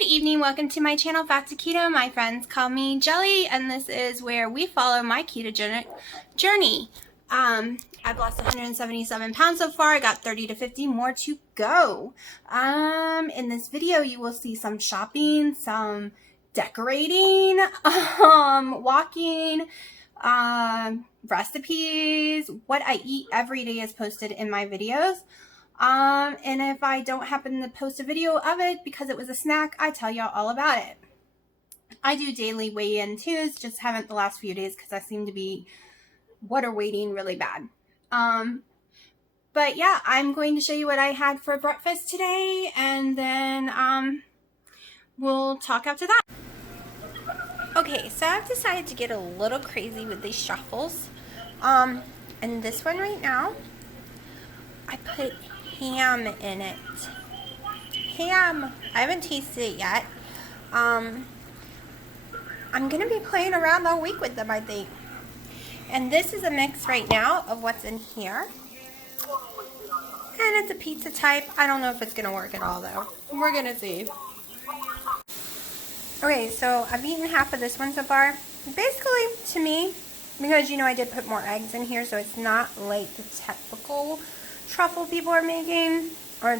Good evening, welcome to my channel, Back to Keto. My friends call me Jelly, and this is where we follow my ketogenic journey. I've lost 177 pounds so far. I got 30 to 50 more to go. In this video, you will see some shopping, some decorating, walking, recipes. What I eat every day is posted in my videos. And if I don't happen to post a video of it because it was a snack, I tell y'all all about it. I do daily weigh-in too, just haven't the last few days because I seem to be water weighting really bad. But yeah, I'm going to show you what I had for breakfast today, and then we'll talk after that. Okay, so I've decided to get a little crazy with these shuffles. And this one right now, I put ham in it. Ham. I haven't tasted it yet. I'm going to be playing around all week with them, I think. And this is a mix right now of what's in here. And it's a pizza type. I don't know if it's going to work at all, though. We're going to see. Okay, so I've eaten half of this one so far. Basically, to me, because, you know, I did put more eggs in here, so it's not like the typical truffle people are making, or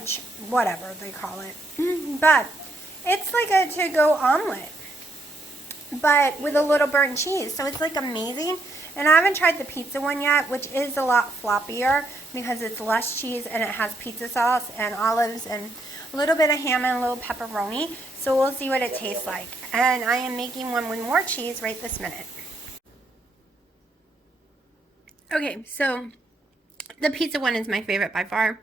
whatever they call it. But it's like a to-go omelet, but with a little burnt cheese. So it's like amazing. And I haven't tried the pizza one yet, which is a lot floppier because it's less cheese and it has pizza sauce and olives and a little bit of ham and a little pepperoni. So we'll see what it tastes like. And I am making one with more cheese right this minute. Okay, so the pizza one is my favorite by far.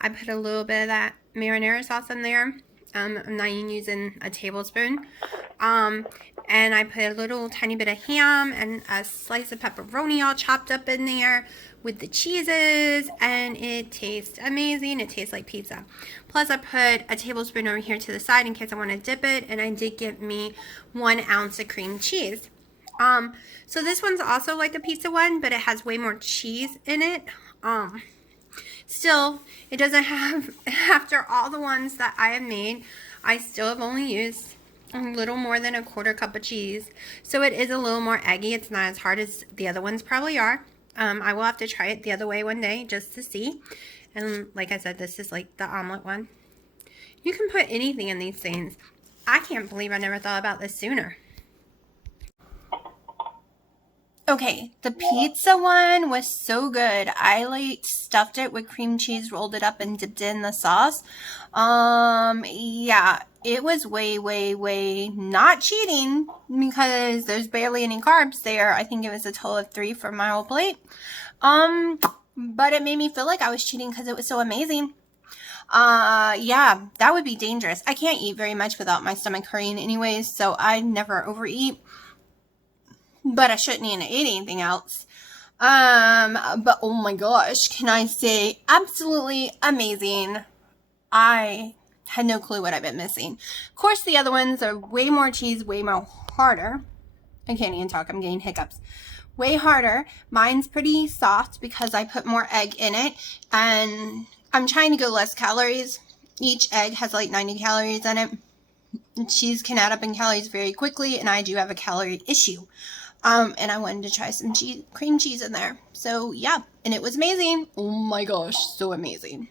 I put a little bit of that marinara sauce in there. I'm not even using a tablespoon. And I put a little tiny bit of ham and a slice of pepperoni all chopped up in there with the cheeses, and it tastes amazing. It tastes like pizza. Plus I put a tablespoon over here to the side in case I want to dip it, and I did get me 1 ounce of cream cheese. So this one's also like a pizza one, but it has way more cheese in it. Still, it doesn't have, after all the ones that I have made, I still have only used a little more than a 1/4 cup of cheese. So it is a little more eggy. It's not as hard as the other ones probably are. I will have to try it the other way one day just to see. And like I said, this is like the omelet one. You can put anything in these things. I can't believe I never thought about this sooner. Okay, the pizza one was so good. I like stuffed it with cream cheese, rolled it up, and dipped it in the sauce. Yeah, it was way not cheating because there's barely any carbs there. I think it was a total of 3 for my whole plate. But it made me feel like I was cheating because it was so amazing. Yeah, that would be dangerous. I can't eat very much without my stomach hurting anyways, so I never overeat. But I shouldn't eat anything else. But oh my gosh, can I say absolutely amazing. I had no clue what I've been missing. Of course, the other ones are way more cheese, way more harder. I can't even talk, I'm getting hiccups. Way harder. Mine's pretty soft because I put more egg in it. And I'm trying to go less calories. Each egg has like 90 calories in it. Cheese can add up in calories very quickly, and I do have a calorie issue. And I wanted to try some cream cheese in there. So, yeah. And it was amazing. Oh my gosh, so amazing.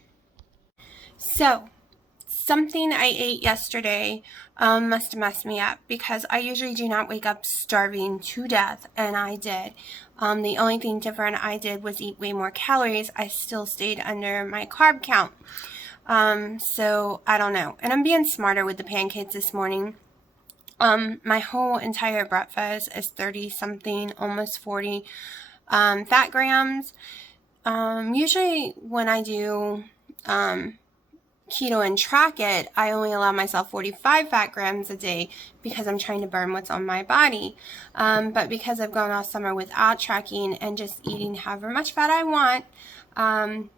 So, something I ate yesterday must have messed me up because I usually do not wake up starving to death, and I did. The only thing different I did was eat way more calories. I still stayed under my carb count. So, I don't know. And I'm being smarter with the pancakes this morning. My whole entire breakfast is 30 something, almost 40, fat grams. Usually when I do, keto and track it, I only allow myself 45 fat grams a day because I'm trying to burn what's on my body. But because I've gone all summer without tracking and just eating however much fat I want,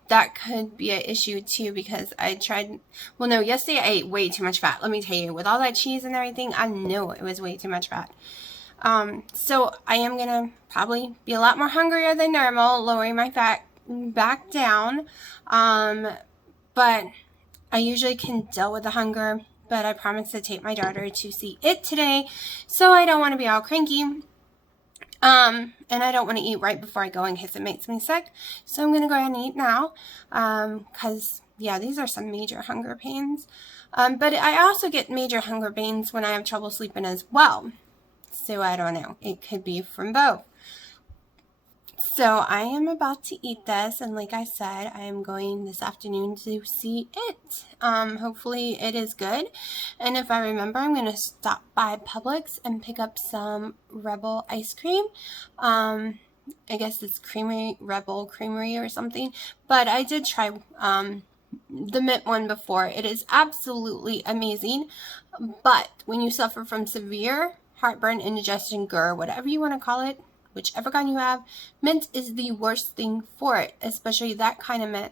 that could be an issue too because I tried, well no, yesterday I ate way too much fat. Let me tell you, with all that cheese and everything, I knew it was way too much fat. So I am going to probably be a lot more hungrier than normal, lowering my fat back down. But I usually can deal with the hunger but I promised to take my daughter to see it today, so I don't want to be all cranky. And I don't want to eat right before I go in case it makes me sick. So I'm going to go ahead and eat now. Because, yeah, these are some major hunger pains. But I also get major hunger pains when I have trouble sleeping as well. So I don't know. It could be from both. So I am about to eat this, and like I said, I am going this afternoon to see it. Hopefully it is good, and if I remember, I'm going to stop by Publix and pick up some Rebel ice cream. I guess it's Rebel Creamery or something, but I did try the mint one before. It is absolutely amazing, but when you suffer from severe heartburn, indigestion, GER, whatever you want to call it, whichever kind you have, mint is the worst thing for it, especially that kind of mint.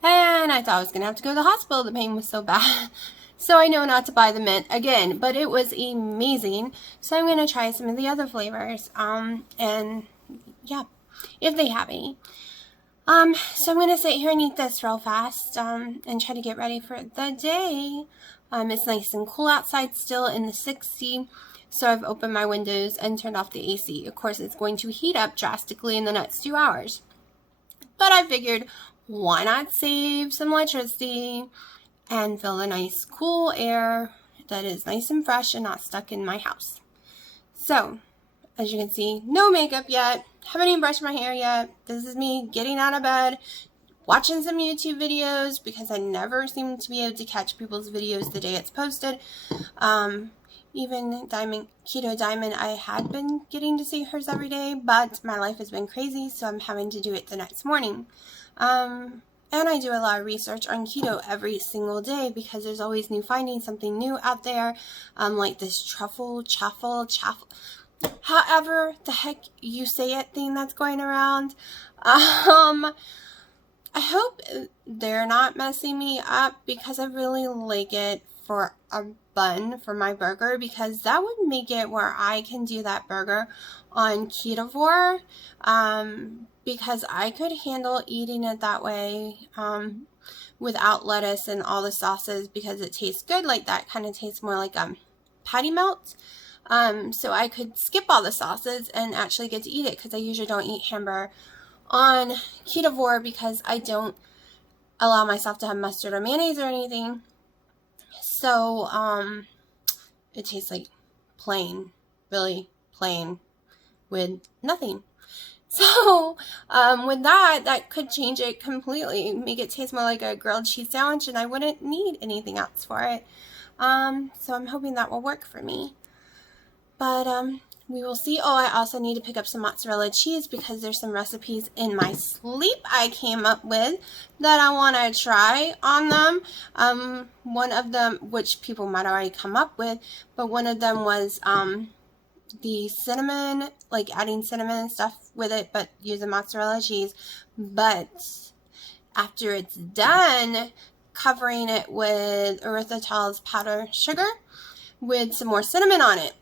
And I thought I was going to have to go to the hospital. The pain was so bad. So I know not to buy the mint again, but it was amazing. So I'm going to try some of the other flavors. And yeah, if they have any. So I'm going to sit here and eat this real fast, and try to get ready for the day. It's nice and cool outside still in the 60s. So I've opened my windows and turned off the AC. Of course, it's going to heat up drastically in the next 2 hours. But I figured, why not save some electricity and feel the nice cool air that is nice and fresh and not stuck in my house. So, as you can see, no makeup yet. Haven't even brushed my hair yet. This is me getting out of bed, watching some YouTube videos because I never seem to be able to catch people's videos the day it's posted. Even Keto Diamond, I had been getting to see hers every day, but my life has been crazy, so I'm having to do it the next morning. And I do a lot of research on keto every single day because there's always new findings, something new out there, like this Chaffle, however the heck you say it thing that's going around. I hope they're not messing me up because I really like it for a bun for my burger, because that would make it where I can do that burger on ketovore, because I could handle eating it that way without lettuce and all the sauces, because it tastes good like that. Kind of tastes more like patty melt. So I could skip all the sauces and actually get to eat it, because I usually don't eat hamburger on ketovore because I don't allow myself to have mustard or mayonnaise or anything. So, it tastes like plain, really plain with nothing. So, with that could change it completely, make it taste more like a grilled cheese sandwich, and I wouldn't need anything else for it. So I'm hoping that will work for me. But, we will see. Oh, I also need to pick up some mozzarella cheese because there's some recipes in my sleep I came up with that I want to try on them. One of them, which people might already come up with, but one of them was the cinnamon, like adding cinnamon and stuff with it, but using mozzarella cheese. But after it's done, covering it with erythritol's powder sugar with some more cinnamon on it.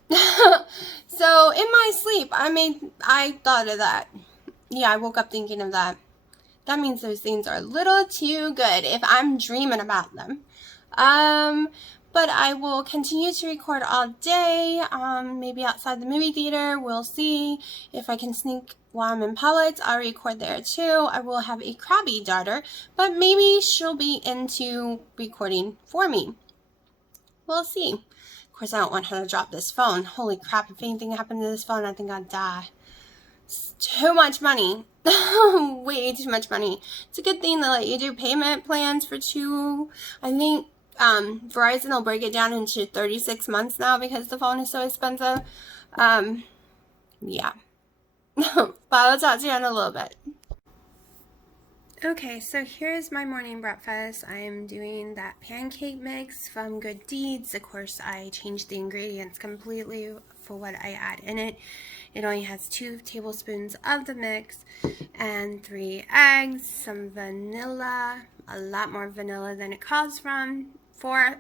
So in my sleep, I thought of that. Yeah, I woke up thinking of that. That means those things are a little too good if I'm dreaming about them. But I will continue to record all day, maybe outside the movie theater. We'll see if I can sneak while I'm in Publix. I'll record there too. I will have a crabby daughter, but maybe she'll be into recording for me. We'll see. Of course, I don't want her to drop this phone. Holy crap, if anything happened to this phone, I think I'd die. It's too much money. Way too much money. It's a good thing they let you do payment plans for I think Verizon will break it down into 36 months now because the phone is so expensive. Yeah. But I'll talk to you in a little bit. Okay, so here's my morning breakfast. I am doing that pancake mix from Good Deeds. Of course, I changed the ingredients completely for what I add in it. It only has 2 tablespoons of the mix and 3 eggs, some vanilla, a lot more vanilla than it calls for,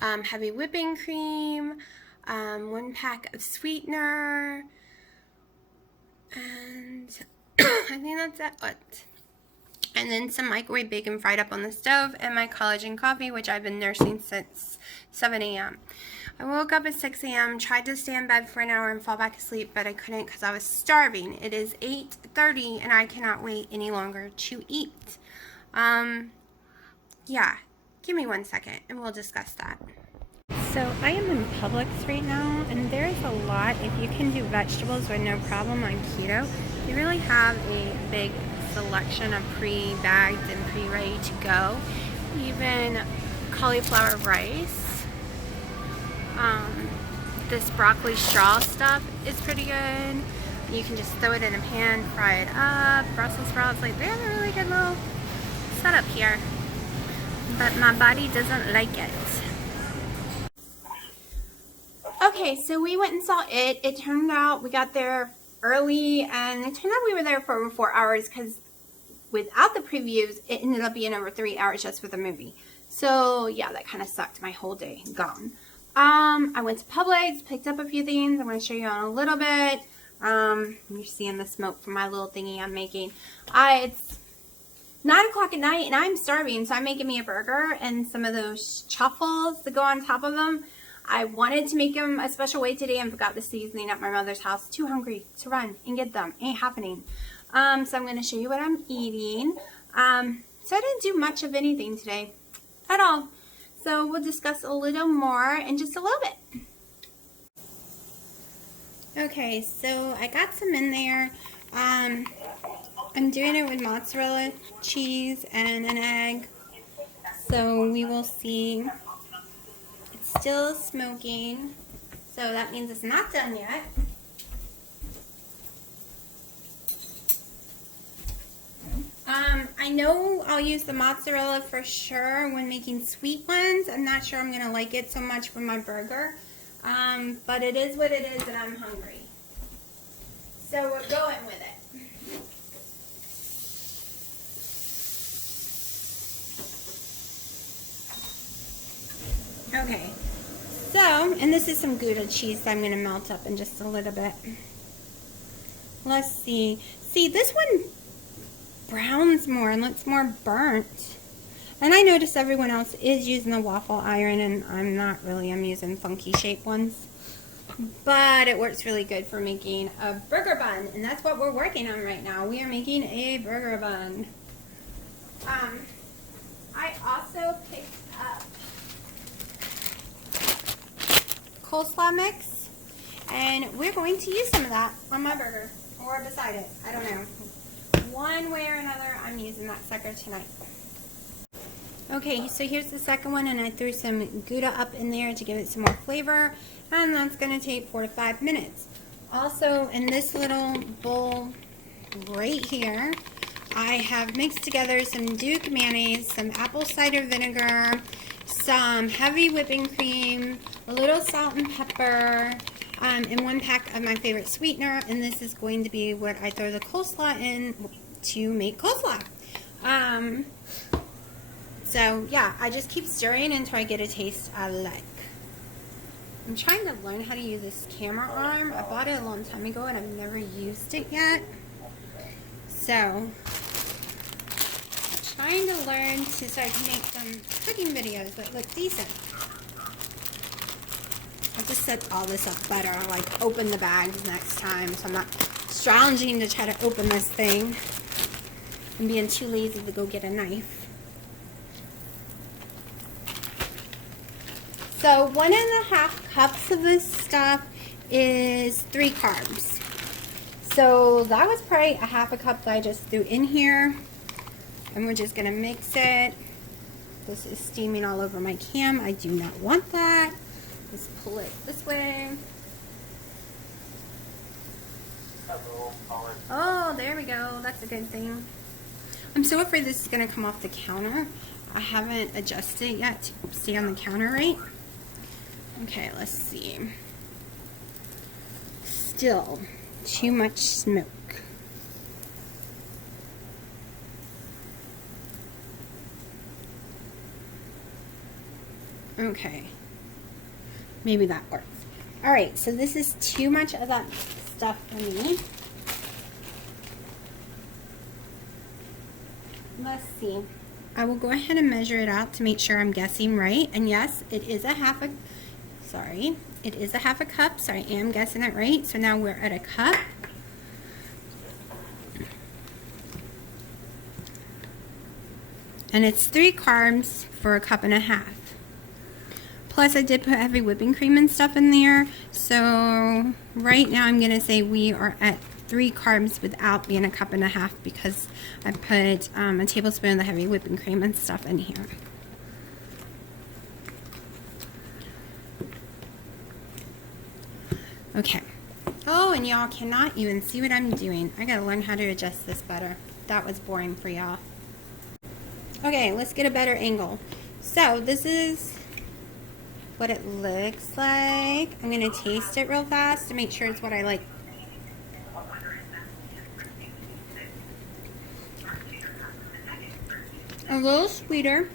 heavy whipping cream, 1 pack of sweetener, and I think that's it. and then some microwave bacon fried up on the stove, and my collagen coffee, which I've been nursing since 7 a.m. I woke up at 6 a.m., tried to stay in bed for an hour and fall back asleep, but I couldn't because I was starving. It is 8:30 and I cannot wait any longer to eat. Yeah, give me 1 second and we'll discuss that. So I am in Publix right now, and there's a lot. If you can do vegetables with no problem on keto, they really have a big selection of pre-bagged and pre-ready to go. Even cauliflower rice. This broccoli straw stuff is pretty good. You can just throw it in a pan, fry it up. Brussels sprouts, like, they have a really good little setup here. But my body doesn't like it. Okay, so we went and saw it. It turned out we got there early, and it turned out we were there for over 4 hours because without the previews, it ended up being over 3 hours just for the movie. So yeah, that kind of sucked. My whole day gone. I went to Publix, picked up a few things. I'm going to show you on a little bit. You're seeing the smoke from my little thingy I'm making. It's 9 o'clock at night and I'm starving, so I'm making me a burger and some of those chaffles that go on top of them. I wanted to make them a special way today and forgot the seasoning at my mother's house. Too hungry to run and get them. Ain't happening. So I'm going to show you what I'm eating. So I didn't do much of anything today at all. So we'll discuss a little more in just a little bit. Okay, so I got some in there. I'm doing it with mozzarella cheese and an egg. So we will see. It's still smoking, so that means it's not done yet. I know I'll use the mozzarella for sure when making sweet ones. I'm not sure I'm going to like it so much for my burger. But it is what it is and I'm hungry. So we're going with it. Okay. So, and this is some Gouda cheese that I'm going to melt up in just a little bit. Let's see. See, this one browns more and looks more burnt. And I notice everyone else is using the waffle iron, and I'm not really. I'm using funky shaped ones. But it works really good for making a burger bun, and that's what we're working on right now. We are making a burger bun. I also picked up coleslaw mix, and we're going to use some of that on my burger or beside it. I don't know. One way or another, I'm using that sucker tonight. Okay, so here's the second one, and I threw some Gouda up in there to give it some more flavor, and that's going to take 4 to 5 minutes. Also, in this little bowl right here, I have mixed together some Duke mayonnaise, some apple cider vinegar, some heavy whipping cream, a little salt and pepper, and 1 pack of my favorite sweetener, and this is going to be what I throw the coleslaw in to make coleslaw. So yeah, I just keep stirring until I get a taste I like. I'm trying to learn how to use this camera arm. I bought it a long time ago and I've never used it yet. So I'm trying to learn so I can make some cooking videos that look decent. I'll just set all this up better. I'll like open the bags next time so I'm not scrounging to try to open this thing and being too lazy to go get a knife. So 1.5 cups of this stuff is 3 carbs. So that was probably a 1/2 cup that I just threw in here. And we're just gonna mix it. This is steaming all over my cam. I do not want that. Let's pull it this way. Oh, there we go. That's a good thing. I'm so afraid this is gonna come off the counter. I haven't adjusted it yet to stay on the counter right. Okay, let's see. Still too much smoke. Okay. Maybe that works. Alright, so this is too much of that stuff for me. let's see. I will go ahead and measure it out to make sure I'm guessing right. And yes, it is a half a cup, so I am guessing it right. So now we're at a cup. And it's 3 carbs for a cup and a half. Plus I did put heavy whipping cream and stuff in there. So right now I'm going to say we are at 3 carbs without being a cup and a half because I put a tablespoon of the heavy whipping cream and stuff in here. Okay. Oh, and y'all cannot even see what I'm doing. I gotta learn how to adjust this better. That was boring for y'all. Okay, let's get a better angle. So this is what it looks like. I'm gonna taste it real fast to make sure it's what I like. A little sweeter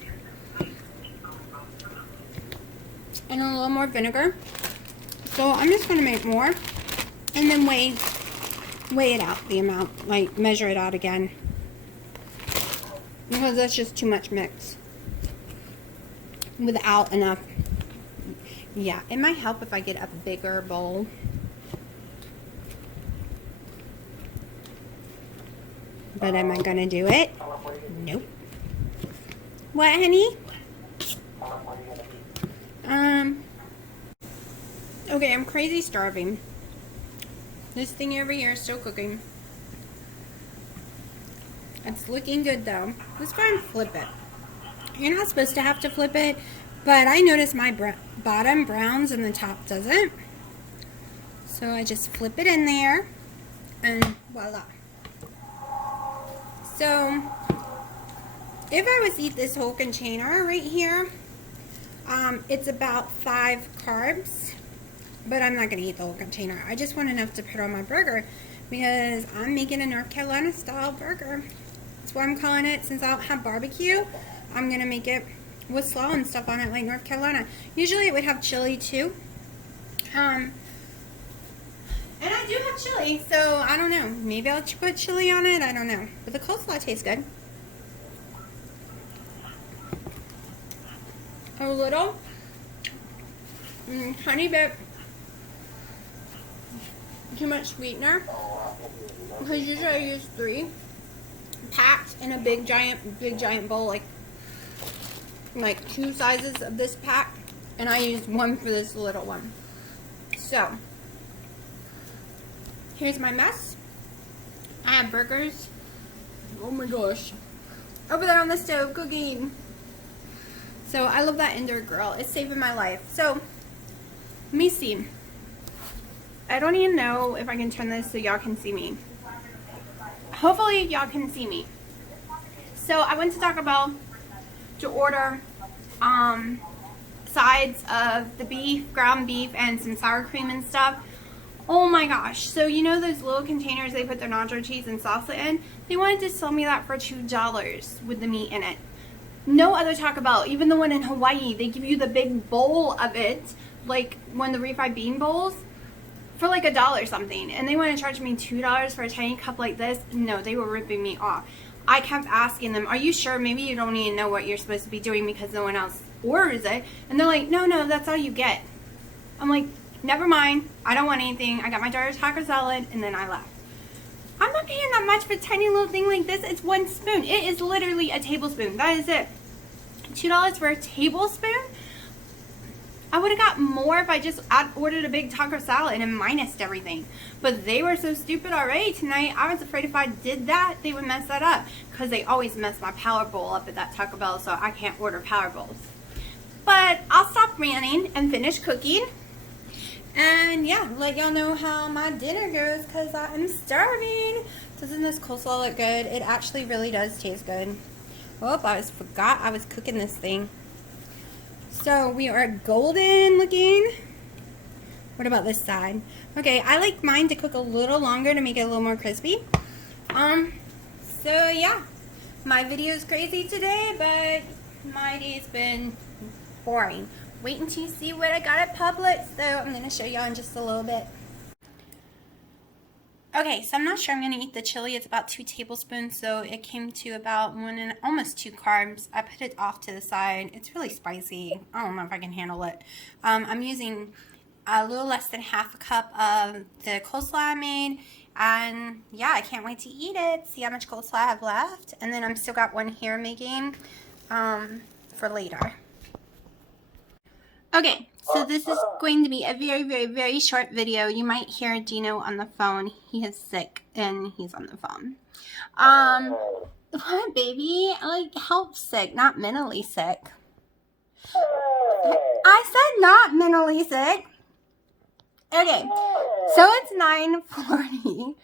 and a little more vinegar. So I'm just gonna make more and then weigh it out, the amount, like measure it out again, because that's just too much mix without enough. Yeah, it might help if I get a bigger bowl. But am I gonna do it? Nope. What, honey? Okay, I'm crazy starving. This thing over here is still cooking. It's looking good though. Let's go and flip it. You're not supposed to have to flip it, but I notice my bottom browns and the top doesn't. So I just flip it in there and voila. So if I was to eat this whole container right here, it's about 5 carbs, but I'm not going to eat the whole container. I just want enough to put on my burger because I'm making a North Carolina style burger. That's what I'm calling it. Since I don't have barbecue, I'm going to make it with slaw and stuff on it like North Carolina. Usually it would have chili too. And I do have chili, so I don't know. Maybe I'll put chili on it. I don't know. But the coleslaw tastes good. A little tiny bit too much sweetener, because usually I use 3 packed in a big giant bowl, like 2 sizes of this pack, and I use 1 for this little one. So here's my mess. I have burgers, oh my gosh, over there on the stove cooking. So I love that indoor grill. It's saving my life. So let me see. I don't even know if I can turn this so y'all can see me. Hopefully y'all can see me. So I went to Taco Bell to order sides of the beef, ground beef, and some sour cream and stuff. Oh my gosh. So you know those little containers they put their nacho cheese and salsa in? They wanted to sell me that for $2 with the meat in it. No other Taco Bell, even the one in Hawaii, they give you the big bowl of it, like one of the refried bean bowls, for like $1 something. And they want to charge me $2 for a tiny cup like this. No, they were ripping me off. I kept asking them, are you sure? Maybe you don't even know what you're supposed to be doing because no one else orders it. And they're like, no, that's all you get. I'm like, never mind. I don't want anything. I got my daughter's taco salad, and then I left. I'm not paying that much for a tiny little thing like this. It's 1 spoon. It is literally a tablespoon. That is it. $2 for a tablespoon? I would have got more if I just ordered a big taco salad and minused everything. But they were so stupid already tonight. I was afraid if I did that, they would mess that up. Because they always mess my Power Bowl up at that Taco Bell, so I can't order Power Bowls. But I'll stop ranting and finish cooking. And yeah, let y'all know how my dinner goes because I'm starving. Doesn't this coleslaw look good? It actually really does taste good. Oh, I forgot I was cooking this thing. So we are golden looking. What about this side? Okay, I like mine to cook a little longer to make it a little more crispy. So yeah, my video is crazy today, but my day's been boring. Wait until you see what I got at Publix, so I'm going to show y'all in just a little bit. Okay, so I'm not sure I'm going to eat the chili. It's about 2 tablespoons, so it came to about almost 2 carbs. I put it off to the side. It's really spicy. I don't know if I can handle it. I'm using a little less than half a cup of the coleslaw I made, and yeah, I can't wait to eat it. See how much coleslaw I have left, and then I'm still got one here making for later. Okay, so this is going to be a very, very, very short video. You might hear Dino on the phone. He is sick and he's on the phone. What, baby? Like, health sick, not mentally sick. I said not mentally sick. Okay, so it's 9:40.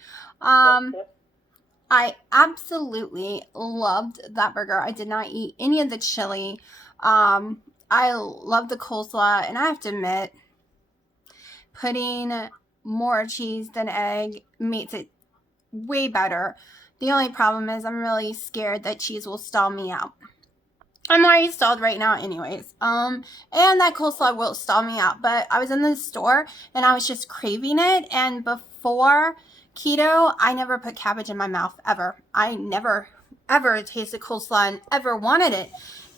I absolutely loved that burger. I did not eat any of the chili. I love the coleslaw, and I have to admit, putting more cheese than egg makes it way better. The only problem is I'm really scared that cheese will stall me out. I'm already stalled right now anyways. And that coleslaw will stall me out. But I was in the store, and I was just craving it, and before keto, I never put cabbage in my mouth, ever. I never, ever tasted coleslaw and ever wanted it.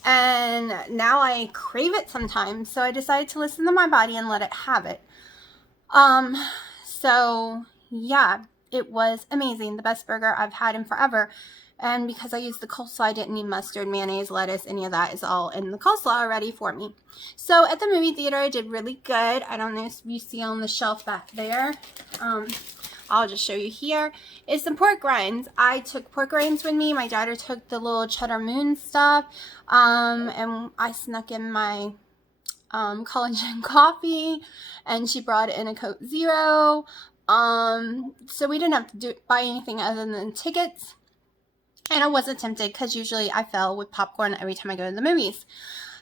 And now I crave it sometimes, so I decided to listen to my body and let it have it. So yeah, it was amazing. The best burger I've had in forever. And because I used the coleslaw, I didn't need mustard, mayonnaise, lettuce, any of that is all in the coleslaw already for me. So at the movie theater, I did really good. I don't know if you see on the shelf back there. I'll just show you here. It's some pork rinds. I took pork rinds with me. My daughter took the little cheddar moon stuff. And I snuck in my collagen coffee. And she brought in a Coke Zero. So we didn't have to buy anything other than tickets. And I wasn't tempted because usually I fell with popcorn every time I go to the movies.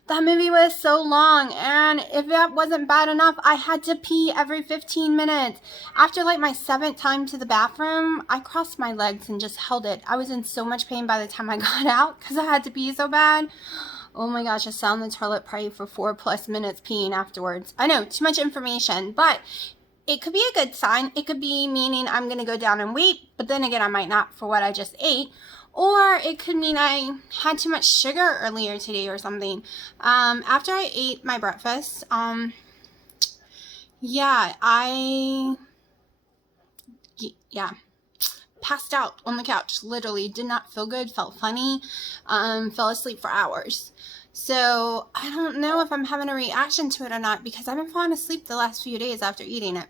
That movie was so long, and if that wasn't bad enough, I had to pee every 15 minutes. After like my 7th time to the bathroom, I crossed my legs and just held it. I was in so much pain by the time I got out because I had to pee so bad. Oh my gosh, I sat on the toilet probably for 4+ minutes peeing afterwards. I know, too much information, but it could be a good sign. It could be meaning I'm going to go down in weight, but then again, I might not for what I just ate. Or it could mean I had too much sugar earlier today or something. After I ate my breakfast, yeah, I passed out on the couch. Literally did not feel good, felt funny, fell asleep for hours. So I don't know if I'm having a reaction to it or not because I've been falling asleep the last few days after eating it.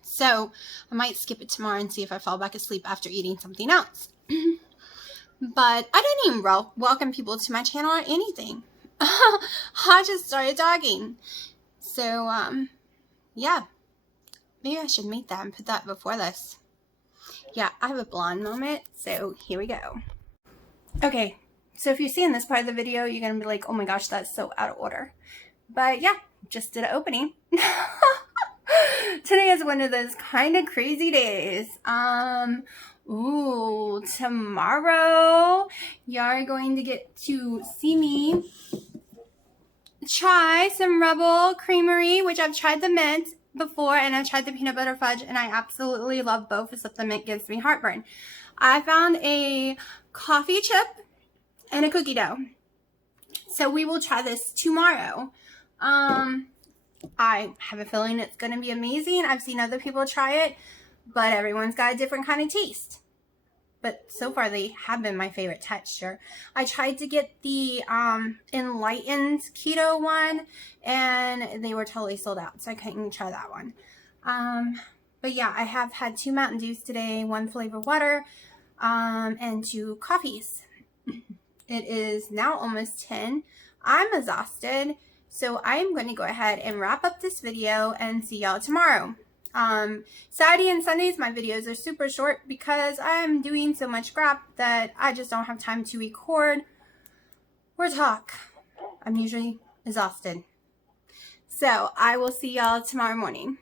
So I might skip it tomorrow and see if I fall back asleep after eating something else. But I didn't even welcome people to my channel or anything. I just started talking. So, yeah. Maybe I should make that and put that before this. Yeah, I have a blonde moment, so here we go. Okay, so if you're seeing this part of the video, you're going to be like, oh my gosh, that's so out of order. But yeah, just did an opening. Today is one of those kind of crazy days. Ooh, tomorrow y'all are going to get to see me try some Rebel Creamery, which I've tried the mint before and I've tried the peanut butter fudge and I absolutely love both, except the mint gives me heartburn. I found a coffee chip and a cookie dough. So we will try this tomorrow. I have a feeling it's going to be amazing. I've seen other people try it, but everyone's got a different kind of taste. But so far, they have been my favorite texture. I tried to get the Enlightened Keto one, and they were totally sold out, so I couldn't try that one. But yeah, I have had 2 Mountain Dews today, 1 flavored water, and 2 coffees. It is now almost 10. I'm exhausted, so I'm going to go ahead and wrap up this video and see y'all tomorrow. Saturday and Sundays, my videos are super short because I'm doing so much crap that I just don't have time to record or talk. I'm usually exhausted. So I will see y'all tomorrow morning.